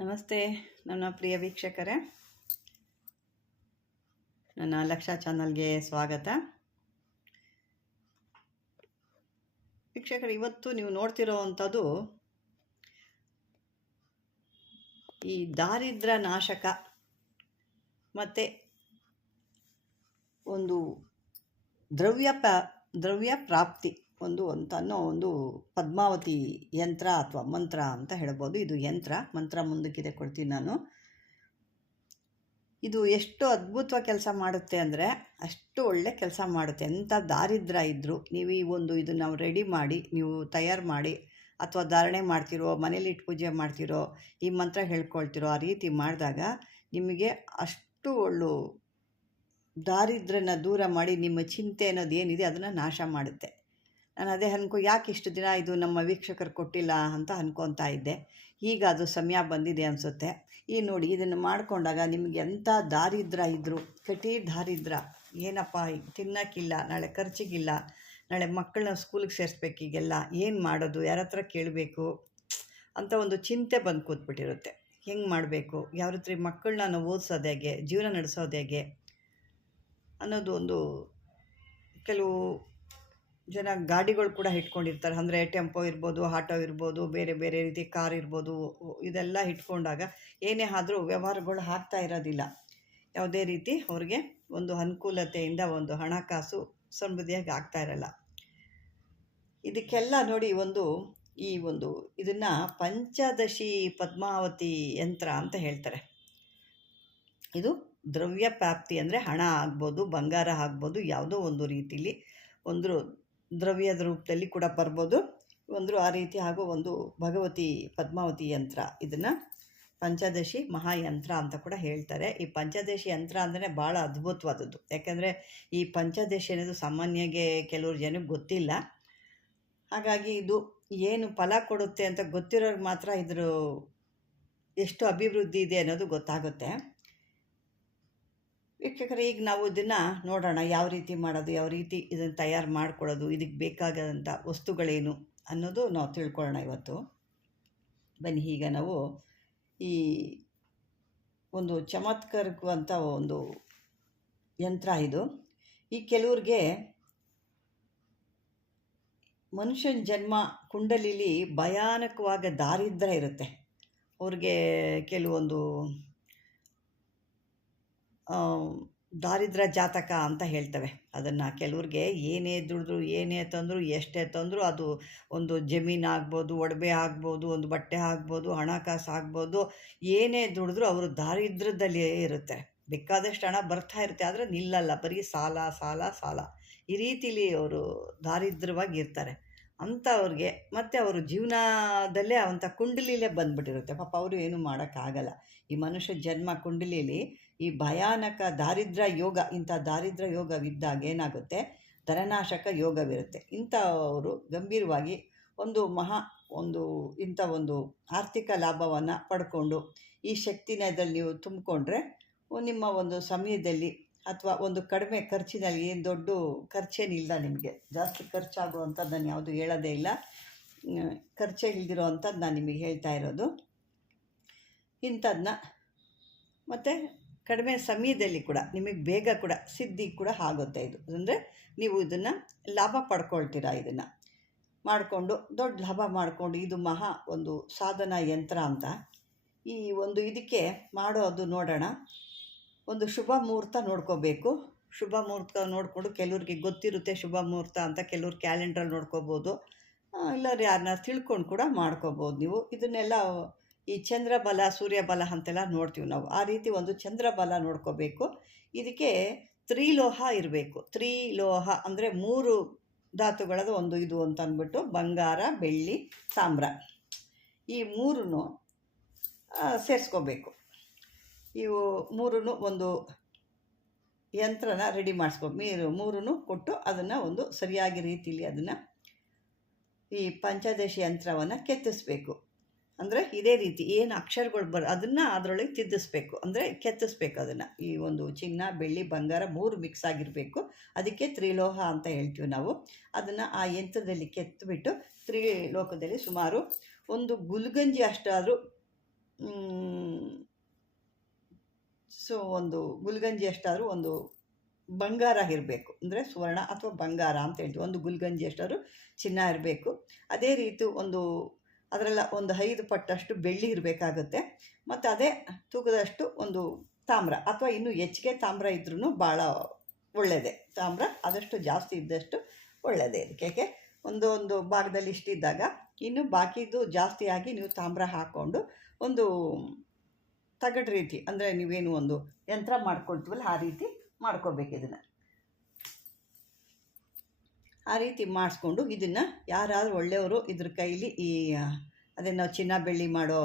ನಮಸ್ತೆ ನನ್ನ ಪ್ರಿಯ ವೀಕ್ಷಕರೇ. ನನ್ನ ಲಕ್ಷ ಚಾನಲ್ಗೆ ಸ್ವಾಗತ. ವೀಕ್ಷಕರು, ಇವತ್ತು ನೀವು ನೋಡ್ತಿರೋ ಅಂಥದ್ದು ಈ ದಾರಿದ್ರ ನಾಶಕ ಮತ್ತು ಒಂದು ದ್ರವ್ಯ ಪ ದ್ರವ್ಯ ಪ್ರಾಪ್ತಿ ಒಂದು ಅಂತ ಅನ್ನೋ ಒಂದು ಪದ್ಮಾವತಿ ಯಂತ್ರ ಅಥವಾ ಮಂತ್ರ ಅಂತ ಹೇಳ್ಬೋದು. ಇದು ಯಂತ್ರ. ಮಂತ್ರ ಮುಂದಕ್ಕಿದೆ ಕೊಡ್ತೀನಿ ನಾನು. ಇದು ಎಷ್ಟು ಅದ್ಭುತ ಕೆಲಸ ಮಾಡುತ್ತೆ ಅಂದರೆ ಅಷ್ಟು ಒಳ್ಳೆ ಕೆಲಸ ಮಾಡುತ್ತೆ. ಎಂಥ ದಾರಿದ್ರ ಇದ್ದರೂ ನೀವು ಈ ಒಂದು ಇದನ್ನು ನಾವು ರೆಡಿ ಮಾಡಿ, ನೀವು ತಯಾರು ಮಾಡಿ ಅಥವಾ ಧಾರಣೆ ಮಾಡ್ತಿರೋ, ಮನೇಲಿ ಇಟ್ಟು ಪೂಜೆ ಮಾಡ್ತಿರೋ, ಈ ಮಂತ್ರ ಹೇಳ್ಕೊಳ್ತಿರೋ ಆ ರೀತಿ ಮಾಡಿದಾಗ ನಿಮಗೆ ಅಷ್ಟು ಒಳ್ಳು ದಾರಿದ್ರ್ಯನ ದೂರ ಮಾಡಿ ನಿಮ್ಮ ಚಿಂತೆ ಅನ್ನೋದು ಏನಿದೆ ಅದನ್ನು ನಾಶ ಮಾಡುತ್ತೆ. ನಾನು ಅದೇ ಅನ್ಕೊ, ಯಾಕೆ ಇಷ್ಟು ದಿನ ಇದು ನಮ್ಮ ವೀಕ್ಷಕರು ಕೊಟ್ಟಿಲ್ಲ ಅಂತ ಅನ್ಕೊತಾ ಇದ್ದೆ. ಈಗ ಅದು ಸಮಯ ಬಂದಿದೆ ಅನಿಸುತ್ತೆ. ಈ ನೋಡಿ ಇದನ್ನು ಮಾಡಿಕೊಂಡಾಗ ನಿಮಗೆ ಎಂಥ ದಾರಿದ್ರ ಇದ್ದರು ಕಟಿ ದಾರಿದ್ರ. ಏನಪ್ಪ, ತಿನ್ನೋಕ್ಕಿಲ್ಲ, ನಾಳೆ ಖರ್ಚಿಗಿಲ್ಲ, ನಾಳೆ ಮಕ್ಕಳನ್ನ ಸ್ಕೂಲಿಗೆ ಸೇರಿಸ್ಬೇಕು ಈಗೆಲ್ಲ. ಏನು ಮಾಡೋದು? ಯಾರ ಹತ್ರ ಕೇಳಬೇಕು? ಅಂತ ಒಂದು ಚಿಂತೆ ಬಂದು ಕೂತ್ಬಿಟ್ಟಿರುತ್ತೆ. ಹೆಂಗೆ ಮಾಡಬೇಕು? ಯಾವ ರೀತಿ ಮಕ್ಕಳನ್ನ ನಾವು ಓದಿಸೋದು ಹೇಗೆ? ಜೀವನ ನಡೆಸೋದು ಹೇಗೆ? ಅನ್ನೋದು ಒಂದು ಕೆಲವು ಜನ ಗಾಡಿಗಳು ಕೂಡ ಇಟ್ಕೊಂಡಿರ್ತಾರೆ ಅಂದರೆ ಟೆಂಪೋ ಇರ್ಬೋದು, ಆಟೋ ಇರ್ಬೋದು, ಬೇರೆ ಬೇರೆ ರೀತಿ ಕಾರ್ ಇರ್ಬೋದು, ಇದೆಲ್ಲ ಇಟ್ಕೊಂಡಾಗ ಏನೇ ಆದರೂ ವ್ಯವಹಾರಗಳು ಆಗ್ತಾ ಇರೋದಿಲ್ಲ. ಯಾವುದೇ ರೀತಿ ಅವ್ರಿಗೆ ಒಂದು ಅನುಕೂಲತೆಯಿಂದ ಒಂದು ಹಣಕಾಸು ಸಮೃದ್ಧಿಯಾಗಿ ಆಗ್ತಾ ಇರಲ್ಲ. ಇದಕ್ಕೆಲ್ಲ ನೋಡಿ ಒಂದು ಈ ಒಂದು ಇದನ್ನು ಪಂಚದಶಿ ಪದ್ಮಾವತಿ ಯಂತ್ರ ಅಂತ ಹೇಳ್ತಾರೆ. ಇದು ದ್ರವ್ಯ ಪ್ರಾಪ್ತಿ ಅಂದರೆ ಹಣ ಆಗ್ಬೋದು, ಬಂಗಾರ ಆಗ್ಬೋದು, ಯಾವುದೋ ಒಂದು ರೀತಿಲಿ ಒಂದು ದ್ರವ್ಯದ ರೂಪದಲ್ಲಿ ಕೂಡ ಬರ್ಬೋದು. ಒಂದು ಆ ರೀತಿ ಹಾಗೂ ಒಂದು ಭಗವತಿ, ಪದ್ಮಾವತಿ ಯಂತ್ರ ಇದನ್ನು ಪಂಚದಶಿ ಮಹಾಯಂತ್ರ ಅಂತ ಕೂಡ ಹೇಳ್ತಾರೆ. ಈ ಪಂಚದಶಿ ಯಂತ್ರ ಅಂದರೆ ಭಾಳ ಅದ್ಭುತವಾದದ್ದು. ಯಾಕೆಂದರೆ ಈ ಪಂಚದಶಿ ಅನ್ನೋದು ಸಾಮಾನ್ಯಗೆ ಕೆಲವ್ರು ಜನಕ್ಕೆ ಗೊತ್ತಿಲ್ಲ. ಹಾಗಾಗಿ ಇದು ಏನು ಫಲ ಕೊಡುತ್ತೆ ಅಂತ ಗೊತ್ತಿರೋರಿಗೆ ಮಾತ್ರ ಇದ್ರ ಎಷ್ಟು ಅಭಿವೃದ್ಧಿ ಇದೆ ಅನ್ನೋದು ಗೊತ್ತಾಗುತ್ತೆ. ವೀಕ್ಷಕರೇ, ಈಗ ನಾವು ಇದನ್ನು ನೋಡೋಣ, ಯಾವ ರೀತಿ ಮಾಡೋದು, ಯಾವ ರೀತಿ ಇದನ್ನು ತಯಾರು ಮಾಡ್ಕೊಳ್ಳೋದು, ಇದಕ್ಕೆ ಬೇಕಾಗದಂಥ ವಸ್ತುಗಳೇನು ಅನ್ನೋದು ನಾವು ತಿಳ್ಕೊಳ್ಳೋಣ ಇವತ್ತು. ಬನ್ನಿ, ಈಗ ನಾವು ಈ ಒಂದು ಚಮತ್ಕಾರಕವಂಥ ಒಂದು ಯಂತ್ರ ಇದು. ಈ ಕೆಲವ್ರಿಗೆ ಮನುಷ್ಯನ ಜನ್ಮ ಕುಂಡಲಿಲಿ ಭಯಾನಕವಾದ ದಾರಿದ್ರ್ಯ ಇರುತ್ತೆ. ಅವ್ರಿಗೆ ಕೆಲವೊಂದು ದಾರಿದ್ರ್ಯ ಜಾತಕ ಅಂತ ಹೇಳ್ತವೆ. ಅದನ್ನು ಕೆಲವ್ರಿಗೆ ಏನೇ ದುಡಿದ್ರು, ಏನೇ ತಂದರೂ, ಎಷ್ಟೇ ತಂದರೂ ಅದು ಒಂದು ಜಮೀನು ಆಗ್ಬೋದು, ಒಡವೆ ಆಗ್ಬೋದು, ಒಂದು ಬಟ್ಟೆ ಆಗ್ಬೋದು, ಹಣಕಾಸು ಆಗ್ಬೋದು, ಏನೇ ದುಡಿದ್ರೂ ಅವರು ದಾರಿದ್ರ್ಯದಲ್ಲಿ ಇರುತ್ತೆ. ಬೇಕಾದಷ್ಟು ಹಣ ಬರ್ತಾ ಇರುತ್ತೆ, ಆದರೆ ನಿಲ್ಲಲ್ಲ. ಬರೀ ಸಾಲ ಸಾಲ ಸಾಲ. ಈ ರೀತಿಲಿ ಅವರು ದಾರಿದ್ರ್ಯವಾಗಿ ಇರ್ತಾರೆ ಅಂಥವ್ರಿಗೆ ಮತ್ತು ಅವರು ಜೀವನದಲ್ಲೇ ಅಂಥ ಕುಂಡಲಿಲೇ ಬಂದ್ಬಿಟ್ಟಿರುತ್ತೆ. ಪಾಪ ಅವರು ಏನೂ ಮಾಡೋಕ್ಕಾಗಲ್ಲ. ಈ ಮನುಷ್ಯ ಜನ್ಮ ಕುಂಡಲಿಲಿ ಈ ಭಯಾನಕ ದಾರಿದ್ರ ಯೋಗ, ಇಂಥ ದಾರಿದ್ರ ಯೋಗವಿದ್ದಾಗ ಏನಾಗುತ್ತೆ? ಧನನಾಶಕ ಯೋಗವಿರುತ್ತೆ. ಇಂಥವರು ಗಂಭೀರವಾಗಿ ಒಂದು ಮಹಾ ಒಂದು ಇಂಥ ಒಂದು ಆರ್ಥಿಕ ಲಾಭವನ್ನು ಪಡ್ಕೊಂಡು ಈ ಶಕ್ತಿನದಲ್ಲಿ ನೀವು ತುಂಬಿಕೊಂಡ್ರೆ, ನಿಮ್ಮ ಒಂದು ಸಮಯದಲ್ಲಿ ಅಥವಾ ಒಂದು ಕಡಿಮೆ ಖರ್ಚಿನಲ್ಲಿ ಏನು ದೊಡ್ಡ ಖರ್ಚೇನಿಲ್ಲ ನಿಮಗೆ. ಜಾಸ್ತಿ ಖರ್ಚಾಗುವಂಥದ್ದು ನಾನು ಯಾವುದು ಹೇಳೋದೇ ಇಲ್ಲ. ಖರ್ಚೇ ಇಲ್ದಿರೋ ಅಂಥದ್ದು ನಾನು ನಿಮಗೆ ಹೇಳ್ತಾ ಇರೋದು. ಇಂಥದನ್ನ ಮತ್ತು ಕಡಿಮೆ ಸಮಯದಲ್ಲಿ ಕೂಡ, ನಿಮಗೆ ಬೇಗ ಕೂಡ, ಸಿದ್ಧಿ ಕೂಡ ಆಗುತ್ತೆ ಇದು. ಅಂದರೆ ನೀವು ಇದನ್ನು ಲಾಭ ಪಡ್ಕೊಳ್ತೀರಾ ಇದನ್ನು. ಮಾಡಿಕೊಂಡು, ದೊಡ್ಡ ಲಾಭ ಮಾಡಿಕೊಂಡು, ಇದು ಮಹಾ ಒಂದು ಸಾಧನ ಯಂತ್ರ ಅಂತ. ಈ ಒಂದು ಇದಕ್ಕೆ ಮಾಡೋದು ನೋಡೋಣ. ಒಂದು ಶುಭ ಮುಹೂರ್ತ ನೋಡ್ಕೋಬೇಕು. ಶುಭ ಮುಹೂರ್ತ ನೋಡಿಕೊಂಡು ಕೆಲವ್ರಿಗೆ ಗೊತ್ತಿರುತ್ತೆ ಶುಭ ಮುಹೂರ್ತ ಅಂತ ಕೆಲವ್ರು ಕ್ಯಾಲೆಂಡ್ರಲ್ಲಿ ನೋಡ್ಕೋಬೋದು. ಇಲ್ಲ ಯಾರನ್ನ ತಿಳ್ಕೊಂಡು ಕೂಡ ಮಾಡ್ಕೋಬೋದು ನೀವು. ಇದನ್ನೆಲ್ಲ ಈ ಚಂದ್ರಬಲ, ಸೂರ್ಯಬಲ ಅಂತೆಲ್ಲ ನೋಡ್ತೀವಿ ನಾವು. ಆ ರೀತಿ ಒಂದು ಚಂದ್ರಬಲ ನೋಡ್ಕೋಬೇಕು. ಇದಕ್ಕೆ ತ್ರಿಲೋಹ ಇರಬೇಕು. ತ್ರಿಲೋಹ ಅಂದರೆ ಮೂರು ಧಾತುಗಳದು ಒಂದು ಇದು ಅಂತ ಅಂದ್ಬಿಟ್ಟು ಬಂಗಾರ, ಬೆಳ್ಳಿ, ತಾಮ್ರ. ಈ ಮೂರನ್ನು ಸೇರಿಸ್ಕೋಬೇಕು. ಇವು ಮೂರೂ ಒಂದು ಯಂತ್ರನ ರೆಡಿ ಮಾಡಿಸ್ಕೊ ಮೀರು ಮೂರೂ ಕೊಟ್ಟು ಅದನ್ನು ಒಂದು ಸರಿಯಾಗಿ ರೀತಿಯಲ್ಲಿ ಅದನ್ನು ಈ ಪಂಚದಶಿ ಯಂತ್ರವನ್ನು ಕೆತ್ತಿಸ್ಬೇಕು. ಅಂದರೆ ಇದೇ ರೀತಿ ಏನು ಅಕ್ಷರಗಳು ಬರ ಅದನ್ನು ಅದರೊಳಗೆ ತಿದ್ದಿಸ್ಬೇಕು. ಅಂದರೆ ಕೆತ್ತಿಸ್ಬೇಕು ಅದನ್ನು. ಈ ಒಂದು ಚಿನ್ನ, ಬೆಳ್ಳಿ, ಬಂಗಾರ ಮೂರು ಮಿಕ್ಸ್ ಆಗಿರಬೇಕು. ಅದಕ್ಕೆ ತ್ರಿಲೋಹ ಅಂತ ಹೇಳ್ತೀವಿ ನಾವು. ಅದನ್ನು ಆ ಯಂತ್ರದಲ್ಲಿ ಕೆತ್ತಿಬಿಟ್ಟು ತ್ರಿಲೋಕದಲ್ಲಿ ಸುಮಾರು ಒಂದು ಗುಲ್ಗಂಜಿ ಅಷ್ಟಾದರೂ ಸೊ ಒಂದು ಗುಲ್ಗಂಜಿ ಅಷ್ಟಾದರೂ ಒಂದು ಬಂಗಾರ ಇರಬೇಕು. ಅಂದರೆ ಸುವರ್ಣ ಅಥವಾ ಬಂಗಾರ ಅಂತ ಹೇಳ್ತೀವಿ. ಒಂದು ಗುಲ್ಗಂಜಿ ಅಷ್ಟಾದರೂ ಚಿನ್ನ ಇರಬೇಕು. ಅದೇ ರೀತಿ ಒಂದು ಅದರಲ್ಲ ಒಂದು ಐದು ಪಟ್ಟಷ್ಟು ಬೆಳ್ಳಿ ಇರಬೇಕಾಗುತ್ತೆ. ಮತ್ತು ಅದೇ ತೂಕದಷ್ಟು ಒಂದು ತಾಮ್ರ ಅಥವಾ ಇನ್ನೂ ಹೆಚ್ಚಿಗೆ ತಾಮ್ರ ಇದ್ರೂ ಭಾಳ ಒಳ್ಳೆಯದೇ ತಾಮ್ರ ಆದಷ್ಟು ಜಾಸ್ತಿ ಇದ್ದಷ್ಟು ಒಳ್ಳೆಯದೇ ಇದಕ್ಕೆ. ಯಾಕೆ? ಒಂದು ಒಂದು ಭಾಗದಲ್ಲಿ ಇಷ್ಟಿದ್ದಾಗ ಇನ್ನು ಬಾಕಿದು ಜಾಸ್ತಿಯಾಗಿ ನೀವು ತಾಮ್ರ ಹಾಕ್ಕೊಂಡು ಒಂದು ತಗಡು ರೀತಿ, ಅಂದರೆ ನೀವೇನು ಒಂದು ಯಂತ್ರ ಮಾಡ್ಕೊಳ್ತೀವಲ್ಲ, ಆ ರೀತಿ ಮಾಡ್ಕೋಬೇಕು ಇದನ್ನು. ಆ ರೀತಿ ಮಾಡಿಸ್ಕೊಂಡು ಇದನ್ನು ಯಾರಾದರೂ ಒಳ್ಳೆಯವರು ಇದ್ರ ಕೈಲಿ ಈ ಅದೇ ನಾವು ಚಿನ್ನ ಬೆಳ್ಳಿ ಮಾಡೋ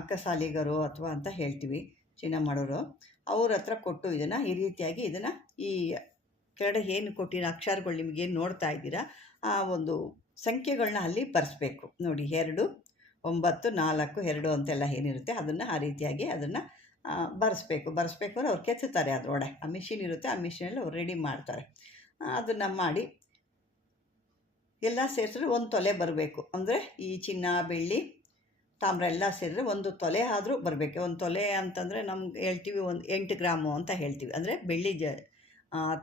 ಅಕ್ಕಸಾಲಿಗರು ಅಥವಾ ಅಂತ ಹೇಳ್ತೀವಿ, ಚಿನ್ನ ಮಾಡೋರು, ಅವ್ರ ಹತ್ರ ಕೊಟ್ಟು ಇದನ್ನು ಈ ರೀತಿಯಾಗಿ ಇದನ್ನು ಈ ಕೆಳಗಡೆ ಏನು ಕೊಟ್ಟಿರೋ, ಅಕ್ಷರಗಳು ನಿಮಗೇನು ನೋಡ್ತಾ ಇದ್ದೀರಾ, ಆ ಒಂದು ಸಂಖ್ಯೆಗಳನ್ನ ಅಲ್ಲಿ ಬರೆಸ್ಬೇಕು. ನೋಡಿ, ಎರಡು ಒಂಬತ್ತು, ನಾಲ್ಕು, ಎರಡು ಅಂತೆಲ್ಲ ಏನಿರುತ್ತೆ ಅದನ್ನು ಆ ರೀತಿಯಾಗಿ ಅದನ್ನು ಬರೆಸ್ಬೇಕು. ಬರೆಸ್ಬೇಕು ಅಂದರೆ ಅವ್ರು ಕೆತ್ತುತ್ತಾರೆ ಅದರೊಳಗೆ. ಆ ಮಿಷಿನ್ ಇರುತ್ತೆ, ಆ ಮಿಷಿನಲ್ಲಿ ಅವ್ರು ರೆಡಿ ಮಾಡ್ತಾರೆ. ಅದನ್ನು ಮಾಡಿ ಎಲ್ಲ ಸೇರಿಸಿದ್ರೆ ಒಂದು ತೊಲೆ ಬರಬೇಕು. ಅಂದರೆ ಈ ಚಿನ್ನ, ಬೆಳ್ಳಿ, ತಾಮ್ರ ಎಲ್ಲ ಸೇರಿದ್ರೆ ಒಂದು ತೊಲೆ ಆದರೂ ಬರಬೇಕು. ಒಂದು ತೊಲೆ ಅಂತಂದರೆ ನಮ್ಗೆ ಹೇಳ್ತೀವಿ ಒಂದು ಎಂಟು ಗ್ರಾಮು ಅಂತ ಹೇಳ್ತೀವಿ. ಅಂದರೆ ಬೆಳ್ಳಿ ಜ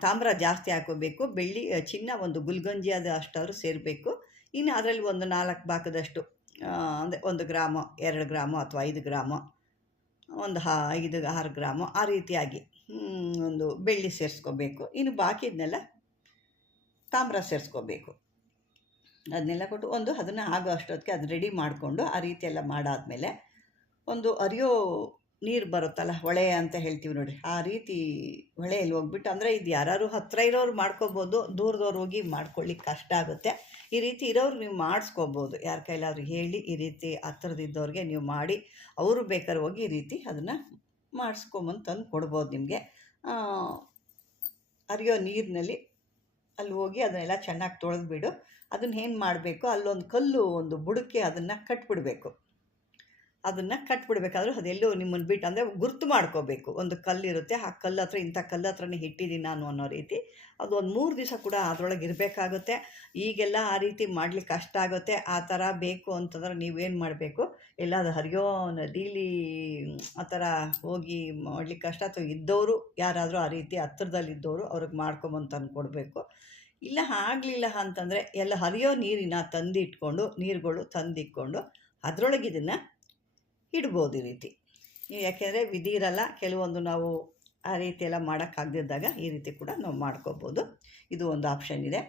ತಾಮ್ರ ಜಾಸ್ತಿ ಹಾಕೋಬೇಕು ಬೆಳ್ಳಿ, ಚಿನ್ನ ಒಂದು ಗುಲ್ಗಂಜಿ ಅದು ಅಷ್ಟಾದರೂ ಸೇರಬೇಕು. ಇನ್ನು ಅದರಲ್ಲಿ ಒಂದು ನಾಲ್ಕು ಭಾಗದಷ್ಟು ಅಂದರೆ ಒಂದು ಗ್ರಾಮು, ಎರಡು ಗ್ರಾಮು ಅಥವಾ ಐದು ಗ್ರಾಮು, ಒಂದು ಹಾ, ಐದು, ಆರು ಗ್ರಾಮು ಆ ರೀತಿಯಾಗಿ ಒಂದು ಬೆಳ್ಳಿ ಸೇರಿಸ್ಕೋಬೇಕು. ಇನ್ನು ಬಾಕಿದನ್ನೆಲ್ಲ ತಾಮ್ರ ಸೇರಿಸ್ಕೋಬೇಕು. ಅದನ್ನೆಲ್ಲ ಕೊಟ್ಟು ಒಂದು ಅದನ್ನು ಆಗೋ ಅಷ್ಟೊತ್ತಿಗೆ ಅದು ರೆಡಿ ಮಾಡಿಕೊಂಡು ಆ ರೀತಿಯೆಲ್ಲ ಮಾಡಾದಮೇಲೆ ಒಂದು ಅರಿಯೋ ನೀರು ಬರುತ್ತಲ್ಲ, ಹೊಳೆ ಅಂತ ಹೇಳ್ತೀವಿ ನೋಡಿ ಆ ರೀತಿ ಹೊಳೆಯಲ್ಲಿ ಹೋಗ್ಬಿಟ್ಟು ಅಂದರೆ ಇದು ಯಾರು ಹತ್ತಿರ ಇರೋರು ಮಾಡ್ಕೋಬೋದು, ದೂರದವ್ರು ಹೋಗಿ ಮಾಡ್ಕೊಳ್ಳಿಕ್ಕೆ ಕಷ್ಟ ಆಗುತ್ತೆ. ಈ ರೀತಿ ಇರೋರು ನೀವು ಮಾಡಿಸ್ಕೋಬೋದು. ಯಾರ ಕೈಲಾದ್ರೂ ಹೇಳಿ ಈ ರೀತಿ ಹತ್ತಿರದಿದ್ದವ್ರಿಗೆ ನೀವು ಮಾಡಿ, ಅವರು ಬೇಕಾದ್ರೆ ಹೋಗಿ ಈ ರೀತಿ ಅದನ್ನು ಮಾಡಿಸ್ಕೊಂಬಂದು ತಂದು ಕೊಡ್ಬೋದು ನಿಮಗೆ. ಅರಿಯೋ ನೀರಿನಲ್ಲಿ ಅಲ್ಲಿ ಹೋಗಿ ಅದನ್ನೆಲ್ಲ ಚೆನ್ನಾಗಿ ತೊಳೆದ್ಬಿಡು, ಅದನ್ನ ಏನು ಮಾಡಬೇಕು? ಅಲ್ಲೊಂದು ಕಲ್ಲು, ಒಂದು ಬುಡಕ್ಕೆ ಅದನ್ನು ಕಟ್ಬಿಡಬೇಕು. ಅದನ್ನು ಕಟ್ಬಿಡ್ಬೇಕಾದ್ರೂ ಅದೆಲ್ಲೋ ನಿಮ್ಮನ್ನು ಬಿಟ್ಟು, ಅಂದರೆ ಗುರ್ತು ಮಾಡ್ಕೋಬೇಕು. ಒಂದು ಕಲ್ಲಿರುತ್ತೆ ಆ ಕಲ್ಲು ಹತ್ರ, ಇಂಥ ಕಲ್ಲು ಹತ್ರನೇ ಇಟ್ಟಿದ್ದೀನಿ ನಾನು ಅನ್ನೋ ರೀತಿ. ಅದು ಒಂದು ಮೂರು ದಿವಸ ಕೂಡ ಅದರೊಳಗೆ ಇರಬೇಕಾಗುತ್ತೆ. ಈಗೆಲ್ಲ ಆ ರೀತಿ ಮಾಡ್ಲಿಕ್ಕೆ ಕಷ್ಟ ಆಗುತ್ತೆ. ಆ ಥರ ಬೇಕು ಅಂತಂದ್ರೆ ನೀವೇನು ಮಾಡಬೇಕು? ಎಲ್ಲಾದ್ರೂ ಹರಿಯೋ ನದೀಲಿ, ಆ ಥರ ಹೋಗಿ ಮಾಡಲಿಕ್ಕೆ ಕಷ್ಟ. ಅಥವಾ ಇದ್ದವರು, ಯಾರಾದರೂ ಆ ರೀತಿ ಹತ್ರದಲ್ಲಿದ್ದವರು ಅವ್ರಿಗೆ ಮಾಡ್ಕೊಂಬಂತಂದು ತಂದು ಕೊಡಬೇಕು ಇಲ್ಲ ಆಗಲಿಲ್ಲ ಅಂತಂದರೆ ಎಲ್ಲ ಹರಿಯೋ ನೀರಿನ ತಂದಿಟ್ಕೊಂಡು, ನೀರುಗಳು ತಂದಿಟ್ಕೊಂಡು, ಅದರೊಳಗೆ ಇದನ್ನು ಇಡ್ಬೋದು ಈ ರೀತಿ. ಯಾಕೆಂದರೆ ವಿಧಿ ಇರಲ್ಲ, ಕೆಲವೊಂದು ನಾವು ಆ ರೀತಿ ಎಲ್ಲ ಮಾಡೋಕ್ಕಾಗದಿದ್ದಾಗ ಈ ರೀತಿ ಕೂಡ ನಾವು ಮಾಡ್ಕೋಬೋದು. ಇದು ಒಂದು ಆಪ್ಷನ್ ಇದೆ.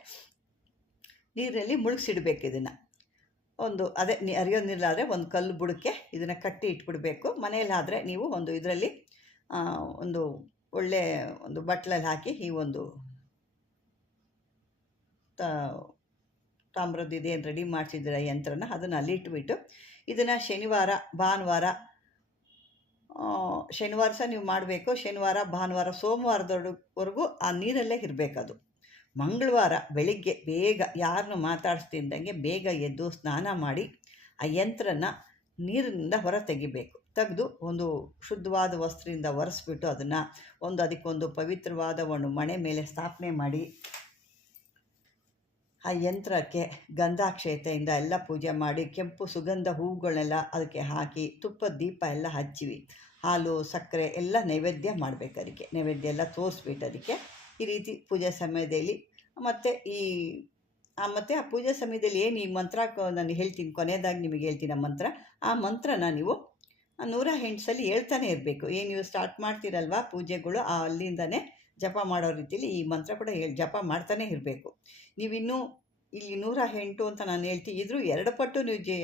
ನೀರಲ್ಲಿ ಮುಳುಗಿಸಿಡ್ಬೇಕು ಇದನ್ನು. ಒಂದು ಅದೇ ನೀ ಅರಿಯೋ ನೀರಾದರೆ ಒಂದು ಕಲ್ಲು ಬುಡಕ್ಕೆ ಇದನ್ನು ಕಟ್ಟಿ ಇಟ್ಬಿಡಬೇಕು. ಮನೆಯಲ್ಲಾದರೆ ನೀವು ಒಂದು ಇದರಲ್ಲಿ ಒಂದು ಒಳ್ಳೆ ಒಂದು ಬಟ್ಲಲ್ಲಿ ಹಾಕಿ ಈ ಒಂದು ತಾಮ್ರದ ತಾಮ್ರದ್ದು ಇದೇನು ರೆಡಿ ಮಾಡಿಸಿದ್ದೀರ ಯಂತ್ರನ ಅದನ್ನು ಅಲ್ಲಿ ಇಟ್ಬಿಟ್ಟು ಇದನ್ನು ಶನಿವಾರ, ಭಾನುವಾರ ಶನಿವಾರ ಸಹ ನೀವು ಮಾಡಬೇಕು. ಶನಿವಾರ, ಭಾನುವಾರ, ಸೋಮವಾರದವರೆಗೂ ಆ ನೀರಲ್ಲೇ ಇರಬೇಕದು. ಮಂಗಳವಾರ ಬೆಳಿಗ್ಗೆ ಬೇಗ ಯಾರನ್ನೂ ಮಾತಾಡಿಸ್ತಿದ್ದಂಗೆ ಬೇಗ ಎದ್ದು ಸ್ನಾನ ಮಾಡಿ ಆ ಯಂತ್ರನ ನೀರಿನಿಂದ ಹೊರ ತೆಗಿಬೇಕು. ತೆಗೆದು ಒಂದು ಶುದ್ಧವಾದ ವಸ್ತ್ರದಿಂದ ಒರೆಸ್ಬಿಟ್ಟು ಅದನ್ನು ಒಂದು ಅದಕ್ಕೊಂದು ಪವಿತ್ರವಾದ ಒಂದು ಮಣೆ ಮೇಲೆ ಸ್ಥಾಪನೆ ಮಾಡಿ ಆ ಯಂತ್ರಕ್ಕೆ ಗಂಧಾಕ್ಷೇತೆಯಿಂದ ಎಲ್ಲ ಪೂಜೆ ಮಾಡಿ ಕೆಂಪು ಸುಗಂಧ ಹೂವುಗಳನ್ನೆಲ್ಲ ಅದಕ್ಕೆ ಹಾಕಿ ತುಪ್ಪದ ದೀಪ ಎಲ್ಲ ಹಚ್ಚಿವಿ. ಹಾಲು, ಸಕ್ಕರೆ ಎಲ್ಲ ನೈವೇದ್ಯ ಮಾಡಬೇಕು ಅದಕ್ಕೆ. ನೈವೇದ್ಯ ಎಲ್ಲ ತೋರಿಸ್ಬಿಟ್ಟು ಅದಕ್ಕೆ ಈ ರೀತಿ ಪೂಜೆ ಸಮಯದಲ್ಲಿ. ಮತ್ತು ಈ ಮತ್ತು ಆ ಪೂಜೆ ಸಮಯದಲ್ಲಿ ಏನು ಈ ಮಂತ್ರ ನಾನು ಹೇಳ್ತೀನಿ, ಕೊನೆಯದಾಗಿ ನಿಮಗೆ ಹೇಳ್ತೀನಿ ಮಂತ್ರ. ಆ ಮಂತ್ರನ ನೀವು ನೂರ ಎಂಟು ಹೇಳ್ತಾನೆ ಇರಬೇಕು. ಏನು ನೀವು ಸ್ಟಾರ್ಟ್ ಮಾಡ್ತೀರಲ್ವಾ ಪೂಜೆಗಳು ಅಲ್ಲಿಂದನೇ ಜಪ ಮಾಡೋ ರೀತಿಯಲ್ಲಿ ಈ ಮಂತ್ರ ಕೂಡ ಹೇಳಿ ಜಪ ಮಾಡ್ತಾನೆ ಇರಬೇಕು. ನೀವಿನ್ನೂ ಇಲ್ಲಿ ನೂರ ಎಂಟು ಅಂತ ನಾನು ಹೇಳ್ತೀನಿ. ಇದ್ರೂ ಎರಡು ಪಟ್ಟು ನೀವು ಜೆ,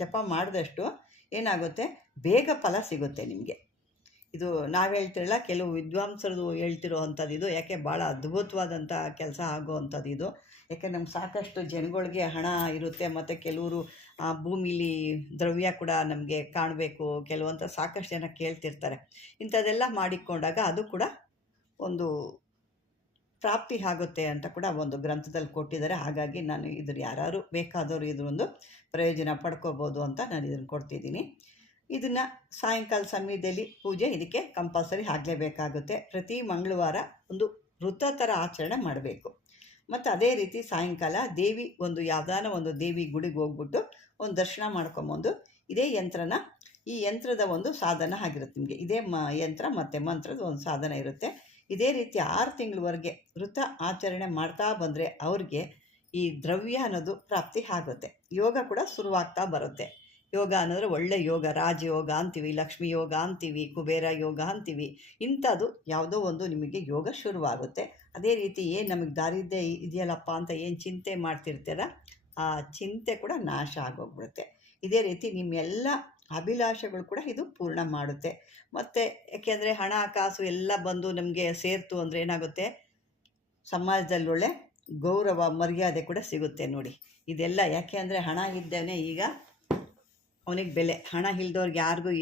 ಜಪ ಮಾಡಿದಷ್ಟು ಏನಾಗುತ್ತೆ? ಬೇಗ ಫಲ ಸಿಗುತ್ತೆ ನಿಮಗೆ. ಇದು ನಾವು ಹೇಳ್ತಿರಲ್ಲ, ಕೆಲವು ವಿದ್ವಾಂಸರದು ಹೇಳ್ತಿರೋ ಅಂಥದ್ದು ಇದು. ಯಾಕೆ ಭಾಳ ಅದ್ಭುತವಾದಂಥ ಕೆಲಸ ಆಗೋ ಅಂಥದ್ದು ಇದು. ಯಾಕೆ ನಮ್ಗೆ ಸಾಕಷ್ಟು ಜನಗಳಿಗೆ ಹಣ ಇರುತ್ತೆ, ಮತ್ತು ಕೆಲವರು ಆ ಭೂಮಿಲಿ ದ್ರವ್ಯ ಕೂಡ ನಮಗೆ ಕಾಣಬೇಕು. ಕೆಲವಂಥ ಸಾಕಷ್ಟು ಜನ ಕೇಳ್ತಿರ್ತಾರೆ. ಇಂಥದ್ದೆಲ್ಲ ಮಾಡಿಕೊಂಡಾಗ ಅದು ಕೂಡ ಒಂದು ಪ್ರಾಪ್ತಿ ಆಗುತ್ತೆ ಅಂತ ಕೂಡ ಒಂದು ಗ್ರಂಥದಲ್ಲಿ ಕೊಟ್ಟಿದ್ದಾರೆ. ಹಾಗಾಗಿ ನಾನು ಇದ್ರ ಯಾರು ಬೇಕಾದವರು ಒಂದು ಪ್ರಯೋಜನ ಪಡ್ಕೋಬೋದು ಅಂತ ನಾನು ಇದನ್ನು ಕೊಡ್ತಿದ್ದೀನಿ. ಇದನ್ನು ಸಾಯಂಕಾಲ ಸಮಯದಲ್ಲಿ ಪೂಜೆ ಇದಕ್ಕೆ ಕಂಪಲ್ಸರಿ ಆಗಲೇಬೇಕಾಗುತ್ತೆ. ಪ್ರತಿ ಮಂಗಳವಾರ ಒಂದು ವೃತ್ತ ಥರ ಆಚರಣೆ ಮಾಡಬೇಕು. ಮತ್ತು ಅದೇ ರೀತಿ ಸಾಯಂಕಾಲ ದೇವಿ ಒಂದು ಯಾವ್ದಾನ ಒಂದು ದೇವಿ ಗುಡಿಗೆ ಹೋಗ್ಬಿಟ್ಟು ಒಂದು ದರ್ಶನ ಮಾಡ್ಕೊಂಬಂದು ಇದೇ ಯಂತ್ರನ, ಈ ಯಂತ್ರದ ಒಂದು ಸಾಧನ ಆಗಿರುತ್ತೆ ನಿಮಗೆ. ಇದೇ ಮ, ಯಂತ್ರ ಮತ್ತು ಮಂತ್ರದ ಒಂದು ಸಾಧನ ಇರುತ್ತೆ. ಇದೇ ರೀತಿ ಆರು ತಿಂಗಳವರೆಗೆ ವೃತ ಆಚರಣೆ ಮಾಡ್ತಾ ಬಂದರೆ ಅವ್ರಿಗೆ ಈ ದ್ರವ್ಯ ಅನ್ನೋದು ಪ್ರಾಪ್ತಿ ಆಗುತ್ತೆ. ಯೋಗ ಕೂಡ ಶುರುವಾಗ್ತಾ ಬರುತ್ತೆ. ಯೋಗ ಅನ್ನೋದ್ರೆ ಒಳ್ಳೆ ಯೋಗ, ರಾಜಯೋಗ ಅಂತೀವಿ, ಲಕ್ಷ್ಮಿ ಯೋಗ ಅಂತೀವಿ, ಕುಬೇರ ಯೋಗ ಅಂತೀವಿ. ಇಂಥದ್ದು ಯಾವುದೋ ಒಂದು ನಿಮಗೆ ಯೋಗ ಶುರುವಾಗುತ್ತೆ. ಅದೇ ರೀತಿ ಏನು ನಮಗೆ ದಾರಿದ್ರ್ಯ ಇದೆಯಲ್ಲಪ್ಪ ಅಂತ ಏನು ಚಿಂತೆ ಮಾಡ್ತಿರ್ತೀರ, ಆ ಚಿಂತೆ ಕೂಡ ನಾಶ ಆಗೋಗ್ಬಿಡುತ್ತೆ. ಇದೇ ರೀತಿ ನಿಮ್ಮೆಲ್ಲ ಅಭಿಲಾಷೆಗಳು ಕೂಡ ಇದು ಪೂರ್ಣ ಮಾಡುತ್ತೆ. ಮತ್ತು ಯಾಕೆಂದರೆ ಹಣ, ಕಾಸು ಎಲ್ಲ ಬಂದು ನಮಗೆ ಸೇರ್ತು ಅಂದರೆ ಏನಾಗುತ್ತೆ? ಸಮಾಜದಲ್ಲಿ ಒಳ್ಳೆ ಗೌರವ, ಮರ್ಯಾದೆ ಕೂಡ ಸಿಗುತ್ತೆ ನೋಡಿ. ಇದೆಲ್ಲ ಯಾಕೆ ಅಂದರೆ ಹಣ ಇದ್ದೇನೆ ಈಗ ಅವನಿಗೆ ಬೆಲೆ. ಹಣ ಇಲ್ದವ್ರಿಗೆ ಯಾರಿಗೂ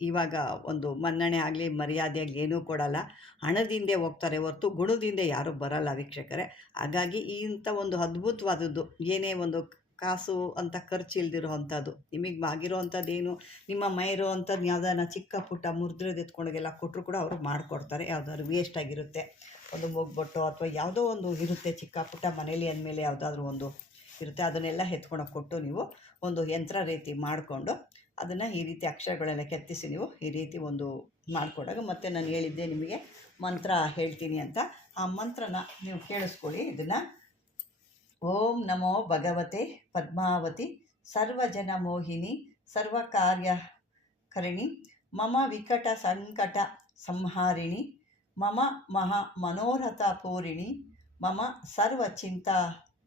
ಇವಾಗ ಒಂದು ಮನ್ನಣೆ ಆಗಲಿ, ಮರ್ಯಾದೆ ಆಗಲಿ ಏನೂ ಕೊಡಲ್ಲ. ಹಣದಿಂದೆ ಹೋಗ್ತಾರೆ ಹೊರ್ತು ಗುಣದಿಂದ ಯಾರೂ ಬರಲ್ಲ ವೀಕ್ಷಕರೇ. ಹಾಗಾಗಿ ಇಂಥ ಒಂದು ಅದ್ಭುತವಾದದ್ದು ಏನೇ ಒಂದು ಕಾಸು ಅಂತ ಖರ್ಚು ಇಲ್ದಿರೋ ಅಂಥದ್ದು ನಿಮಗೆ ಅಂಥದ್ದು ಏನು ನಿಮ್ಮ ಮೈ ಅಂಥದ್ದು ಯಾವ್ದಾನ ಚಿಕ್ಕ ಪುಟ್ಟ ಮುರಿದ್ರದ್ದು ಎತ್ಕೊಂಡೋಗೆಲ್ಲ ಕೊಟ್ಟರು ಕೂಡ ಅವರು ಮಾಡಿಕೊಡ್ತಾರೆ. ಯಾವುದಾದ್ರು ವೇಸ್ಟ್ ಆಗಿರುತ್ತೆ. ಒಂದು ಮುಗ್ಬೊಟ್ಟು ಅಥವಾ ಯಾವುದೋ ಒಂದು ಇರುತ್ತೆ ಚಿಕ್ಕ ಪುಟ್ಟ ಮನೇಲಿ ಅಂದಮೇಲೆ ಯಾವುದಾದ್ರೂ ಒಂದು ಇರುತ್ತೆ. ಅದನ್ನೆಲ್ಲ ಎತ್ಕೊಂಡೋಗಿ ಕೊಟ್ಟು ನೀವು ಒಂದು ಯಂತ್ರ ರೀತಿ ಮಾಡಿಕೊಂಡು ಅದನ್ನು ಈ ರೀತಿ ಅಕ್ಷರಗಳೆಲ್ಲ ಕೆತ್ತಿಸಿ ನೀವು ಈ ರೀತಿ ಒಂದು ಮಾಡಿಕೊಂಡಾಗ ಮತ್ತೆ ನಾನು ಹೇಳಿದ್ದೆ ನಿಮಗೆ ಮಂತ್ರ ಹೇಳ್ತೀನಿ ಅಂತ. ಆ ಮಂತ್ರನ ನೀವು ಕೇಳಿಸ್ಕೊಳ್ಳಿ. ಇದನ್ನು ఓం నమో భగవతే పద్మావతి సర్వజనమోహిని సర్వకార్యకరిణి మమ వికట సంకట సంహారిణి మమ మహా మనోరథ పూరిణి మమ సర్వచింతా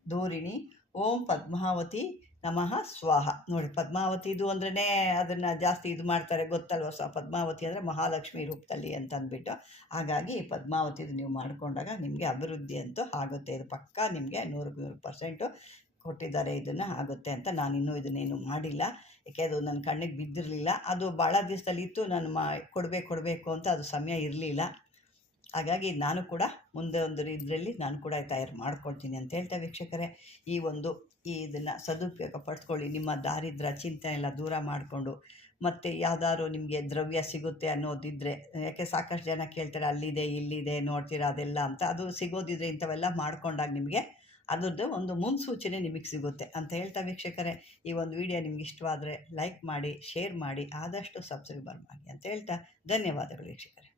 దూరిణి ఓం పద్మావతి ನಮಃ ಸ್ವಾಹ. ನೋಡಿ ಪದ್ಮಾವತಿದು ಅಂದ್ರೆ ಅದನ್ನು ಜಾಸ್ತಿ ಇದು ಮಾಡ್ತಾರೆ, ಗೊತ್ತಲ್ವ? ಸ, ಪದ್ಮಾವತಿ ಅಂದರೆ ಮಹಾಲಕ್ಷ್ಮಿ ರೂಪದಲ್ಲಿ ಅಂತ ಅಂದ್ಬಿಟ್ಟು. ಹಾಗಾಗಿ ಪದ್ಮಾವತಿದು ನೀವು ಮಾಡಿಕೊಂಡಾಗ ನಿಮಗೆ ಅಭಿವೃದ್ಧಿ ಅಂತೂ ಆಗುತ್ತೆ. ಇದು ಪಕ್ಕಾ ನಿಮಗೆ ನೂರಕ್ಕೆ ನೂರು ಪರ್ಸೆಂಟು ಕೊಟ್ಟಿದ್ದಾರೆ ಇದನ್ನು ಆಗುತ್ತೆ ಅಂತ ನಾನು ಇನ್ನೂ ಇದನ್ನೇನು ಮಾಡಿಲ್ಲ. ಯಾಕೆ, ಅದು ನನ್ನ ಕಣ್ಣಿಗೆ ಬಿದ್ದಿರಲಿಲ್ಲ. ಅದು ಭಾಳ ದಿವಸದಲ್ಲಿ ಇತ್ತು, ನಾನು ಮಾ, ಕೊಡಬೇಕು ಕೊಡಬೇಕು ಅಂತ ಅದು ಸಮಯ ಇರಲಿಲ್ಲ. ಹಾಗಾಗಿ ನಾನು ಕೂಡ ಮುಂದೆ ಒಂದು ಇದರಲ್ಲಿ ನಾನು ಕೂಡ ತಯಾರು ಮಾಡ್ಕೊಳ್ತೀನಿ ಅಂತ ಹೇಳ್ತಾ ವೀಕ್ಷಕರೇ, ಈ ಒಂದು ಈ ಇದನ್ನು ಸದುಪಯೋಗ ಪಡ್ಕೊಳ್ಳಿ ನಿಮ್ಮ ದಾರಿದ್ರ ಚಿಂತನೆ ಎಲ್ಲ ದೂರ ಮಾಡಿಕೊಂಡು. ಮತ್ತು ಯಾವ್ದಾದ್ರು ನಿಮಗೆ ದ್ರವ್ಯ ಸಿಗುತ್ತೆ ಅನ್ನೋದಿದ್ದರೆ ಯಾಕೆ ಸಾಕಷ್ಟು ಜನ ಕೇಳ್ತಾರೆ, ಅಲ್ಲಿದೆ, ಇಲ್ಲಿದೆ, ನೋಡ್ತೀರಾ, ಅದೆಲ್ಲ ಅಂತ. ಅದು ಸಿಗೋದಿದ್ರೆ ಇಂಥವೆಲ್ಲ ಮಾಡ್ಕೊಂಡಾಗ ನಿಮಗೆ ಅದರದ್ದು ಒಂದು ಮುನ್ಸೂಚನೆ ನಿಮಗೆ ಸಿಗುತ್ತೆ ಅಂತ ಹೇಳ್ತಾ ವೀಕ್ಷಕರೇ. ಈ ಒಂದು ವಿಡಿಯೋ ನಿಮ್ಗೆ ಇಷ್ಟವಾದರೆ ಲೈಕ್ ಮಾಡಿ, ಶೇರ್ ಮಾಡಿ, ಆದಷ್ಟು ಸಬ್ಸ್ಕ್ರೈಬರ್ ಮಾಡಿ ಅಂತ ಹೇಳ್ತಾ ಧನ್ಯವಾದಗಳು ವೀಕ್ಷಕರೇ.